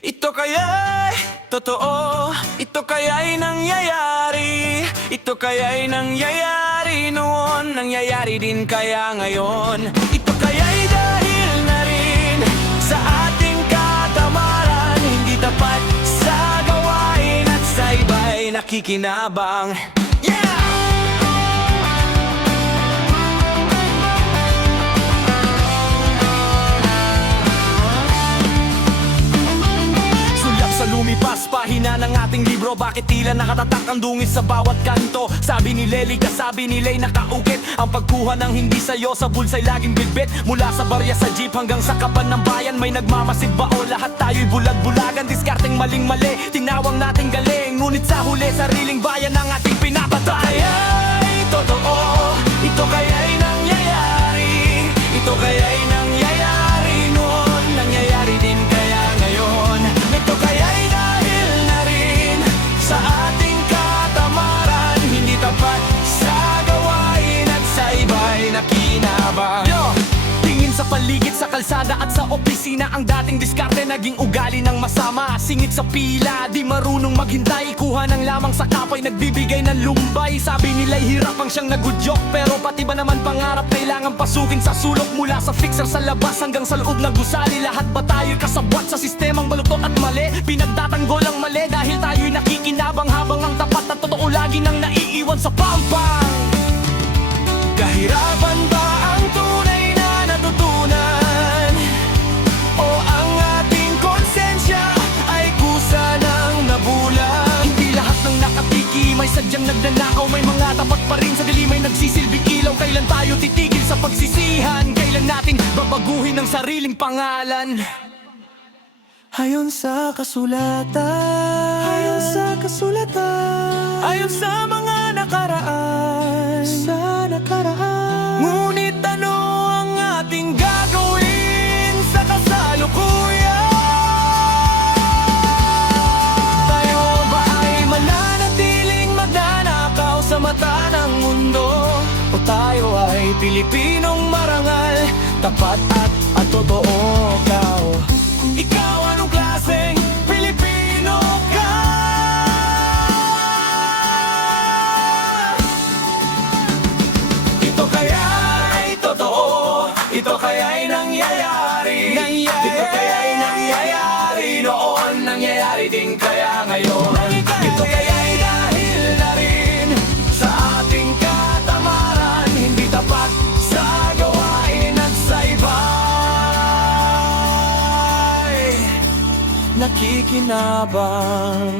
Ito kaya'y totoo, ito kaya'y nangyayari, ito kaya'y nangyayari noon, nangyayari din kaya ngayon. Ito kaya'y dahil na rin sa ating katamaran, hindi tapat sa gawain at sa iba'y nakikinabang. Sa lumipas pahina ng ating libro, bakit tila nakatatak ang dungis sa bawat kanto? Sabi ni Lely, kasabi ni Lay, nakaukit ang pagkuha ng hindi sayo sa bulsay laging bitbit. Mula sa barya sa jeep hanggang sa kaban ng bayan, may nagmamasid ba o lahat tayo'y bulag-bulagan? Diskarteng maling-mali, tinawang nating galing, ngunit sa huli sariling bayan ang ating pinapatay. Ay, totoo, ito kaya'y nangyayari, ito kaya'y nangyayari noon, nangyayari din kaya ngayon. Ito kaya'y dahil na rin sa ating katamaran, hindi tapat sa gawain at sa iba'y nakinabang. Tingin sa paligid, sa kalsada at sa opisina, ang dating diskarte naging ugali ng masama. Singit sa pila, di marunong maghintay, kuha ng lamang sa kapay, nagbibigay ng lumbay. Sabi nila'y hirapang siyang nagudyok, pero pati ba naman pangarap kailangan pasukin sa sulok? Mula sa fixer sa labas hanggang sa loob ng gusali, lahat ba tayo'y kasabwat sa sistemang baluktot at mali? Pinagtatanggol ang mali dahil tayo'y nakikinabang, habang ang tapat at totoo lagi nang naiiwan sa pampang. Kahirapan ba ang tunay na natutunan? O ang ating konsensya ay kusa ng nabulang? Hindi lahat ng nakatiki may sadyang nagnanakaw, may mga tapat pa rin sa dilim, may nagsisilbing ilaw. Kailan tayo titigil sa pagsisihan? Kailan natin babaguhin ang sariling pangalan? Ayon sa kasulatan, ayon sa kasulatan, ayon sa mga nakaraan, ngunit ano ang ating gagawin sa kasalukuyan? Tayo ba ay mananatiling magnanakaw sa mata ng mundo? O tayo ay Pilipinong marangal, tapat at totoo? Ikaw anong klaseng Pilipino ka? Ito kaya'y totoo, ito kaya'y nangyayari, ito kaya'y nangyayari noon, nangyayari din kaya ngayon. Ito kaya'y dahil na rin sa ating katamaran, hindi tapat sa gawain at sa iba'y nakikinabang.